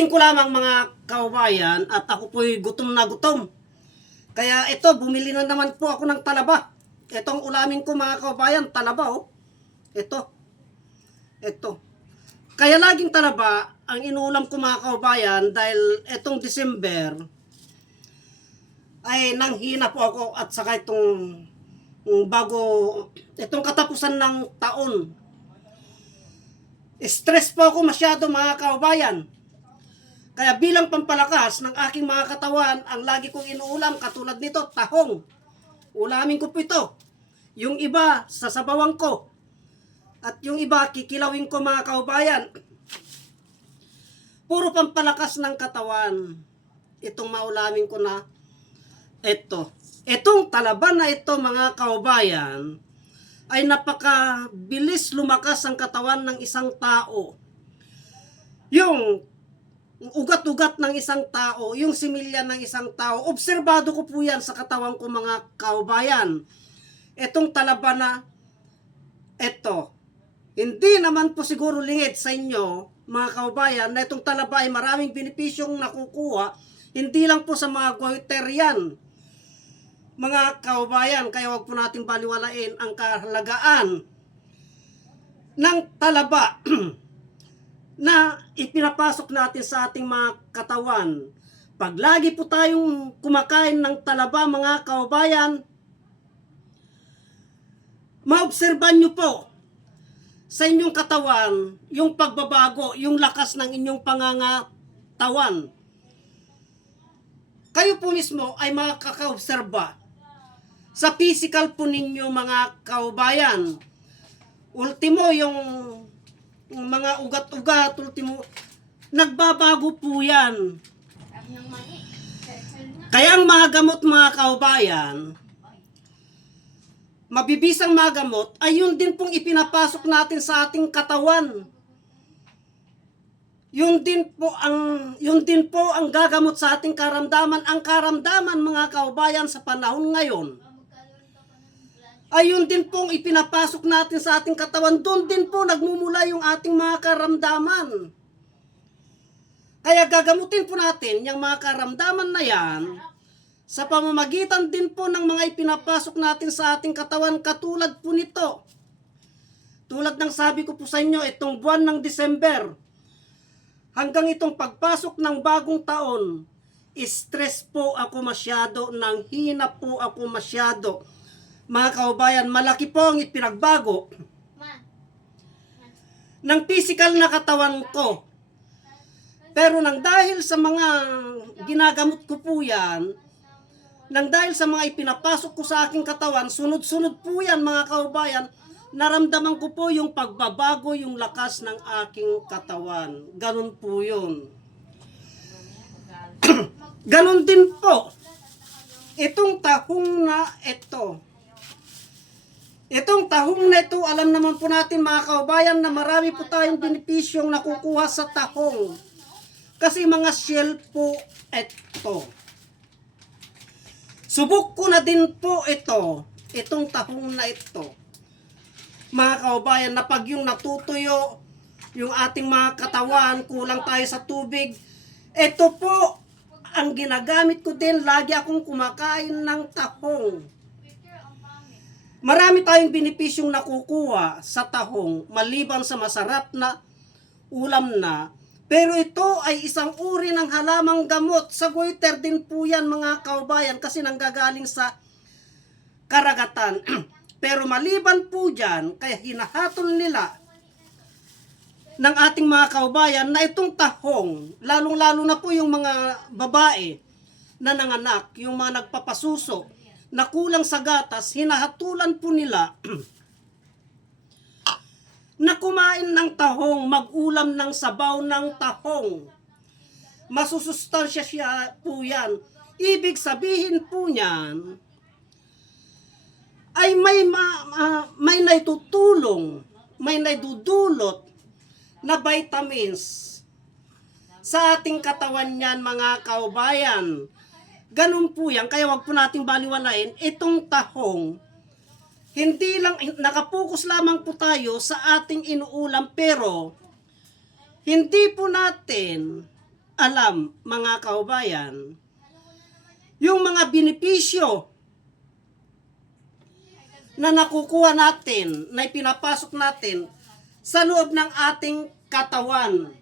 Dumating ko lamang mga kaubayan at ako po'y gutom na gutom. Kaya ito, bumili na naman po ako ng talaba. Itong ulamin ko mga kaubayan, talaba oh. Ito. Kaya laging talaba ang inuulam ko mga kaubayan dahil itong December ay nanghina po ako at saka itong itong katapusan ng taon. Stress po ako masyado mga kaubayan. Kaya bilang pampalakas ng aking mga katawan, ang lagi kong inuulam katulad nito, tahong. Ulamin ko po ito. Yung iba, sasabawang ko. At yung iba, kikilawin ko mga kaubayan. Puro pampalakas ng katawan. Itong maulamin ko na ito. Itong talaba na ito mga kaubayan, ay napakabilis lumakas ang katawan ng isang tao. Yung ugat-ugat ng isang tao, yung similya ng isang tao, obserbado ko po yan sa katawan ko mga kaubayan. Itong talaba na ito, hindi naman po siguro lingid sa inyo mga kaubayan na itong talaba ay maraming benepisyong nakukuha, hindi lang po sa mga goiter yan mga kaubayan, kaya wag po natin baliwalain ang kahalagaan ng talaba na ipinapasok natin sa ating mga katawan. Pag lagi po tayong kumakain ng talaba mga kaubayan, maobserban nyo po sa inyong katawan yung pagbabago, yung lakas ng inyong pangangatawan. Kayo po mismo ay makakaobserba sa physical po ninyo mga kaubayan. Ultimo yung mga ugat-ugat, ultimo, nagbabago po yan. Kaya ang mga gamot mga kaubayan, mabibisang mga gamot, ay yun din pong ipinapasok natin sa ating katawan. Yun din po ang gagamot sa ating karamdaman. Ang karamdaman mga kaubayan sa panahon ngayon, ayun din pong ipinapasok natin sa ating katawan. Doon din po nagmumula yung ating mga karamdaman. Kaya gagamutin po natin yung mga karamdaman na yan sa pamamagitan din po ng mga ipinapasok natin sa ating katawan, katulad po nito. Tulad ng sabi ko po sa inyo, itong buwan ng December, hanggang itong pagpasok ng bagong taon, stress po ako masyado, nanghina po ako masyado. Mga kaubayan, malaki po ang ipinagbago ng physical na katawan ko. Pero nang dahil sa mga ginagamot ko po yan, nang dahil sa mga ipinapasok ko sa aking katawan, sunod-sunod po yan mga kaubayan, naramdaman ko po yung pagbabago, yung lakas ng aking katawan. Ganun po yun. Ganun din po itong tahong na ito. Itong tahong na ito, alam naman po natin mga kaubayan na marami po tayong benepisyong nakukuha sa tahong. Kasi mga shell po ito. Subok ko na din po itong tahong na ito. Mga kaubayan, na pag yung natutuyo, yung ating mga katawan, kulang tayo sa tubig, ito po ang ginagamit ko din. Lagi akong kumakain ng tahong. Marami tayong benepisyong nakukuha sa tahong maliban sa masarap na ulam na. Pero ito ay isang uri ng halamang gamot. Sa goiter din po yan mga kaubayan kasi nanggagaling sa karagatan. Pero maliban po dyan, kaya hinahatol nila ng ating mga kaubayan na itong tahong, lalong-lalo na po yung mga babae na nanganak, yung mga nagpapasuso, na kulang sa gatas, hinahatulan po nila na kumain ng tahong, mag-ulam ng sabaw ng tahong. Masusustansya siya po yan. Ibig sabihin po niyan, ay may naitutulong, may naidudulot na vitamins sa ating katawan niyan mga kaubayan. Ganun po yan, kaya wag po nating baliwalain itong tahong. Hindi lang, nakapokus lamang po tayo sa ating inuulam, pero hindi po natin alam, mga kaubayan, yung mga benepisyo na nakukuha natin, na pinapasok natin sa loob ng ating katawan.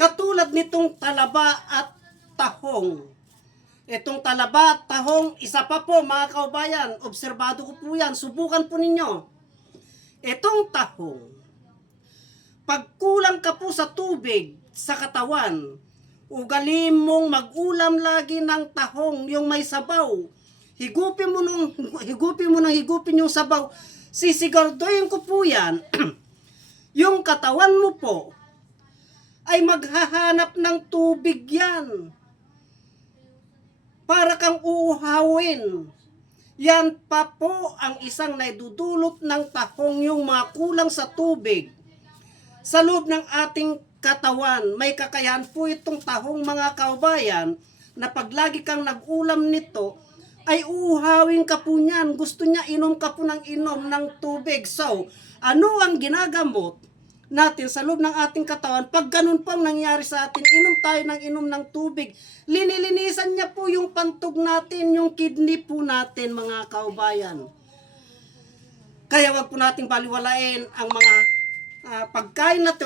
Katulad nitong talaba at tahong. Itong talaba at tahong, isa pa po mga kaubayan, obserbado ko po yan, subukan po ninyo. Itong tahong, pag kulang ka po sa tubig sa katawan, ugalim mong mag-ulam lagi ng tahong, yung may sabaw. Higupin yung sabaw. Sisiguraduhin ko po yan, yung katawan mo po, ay maghahanap ng tubig yan. Para kang uuhawin. Yan pa po ang isang naidudulot ng tahong, yung mga kulang sa tubig. Sa loob ng ating katawan, may kakayahan po itong tahong mga kaubayan na pag lagi kang nag-ulam nito, ay uuhawin ka po niyan. Gusto niya inom ka po ng inom ng tubig. So, ano ang ginagamot natin sa loob ng ating katawan? Pag ganun pang nangyari sa atin, inom tayo ng inom ng tubig. Linilinisan niya po yung pantog natin, yung kidney po natin mga kaubayan. Kaya wag po nating baliwalain ang mga pagkain na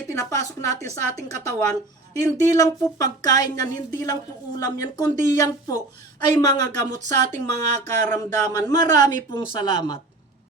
pinapasok natin sa ating katawan. Hindi lang po pagkain yan, hindi lang po ulam yan, kundi yan po ay mga gamot sa ating mga karamdaman. Marami pong salamat.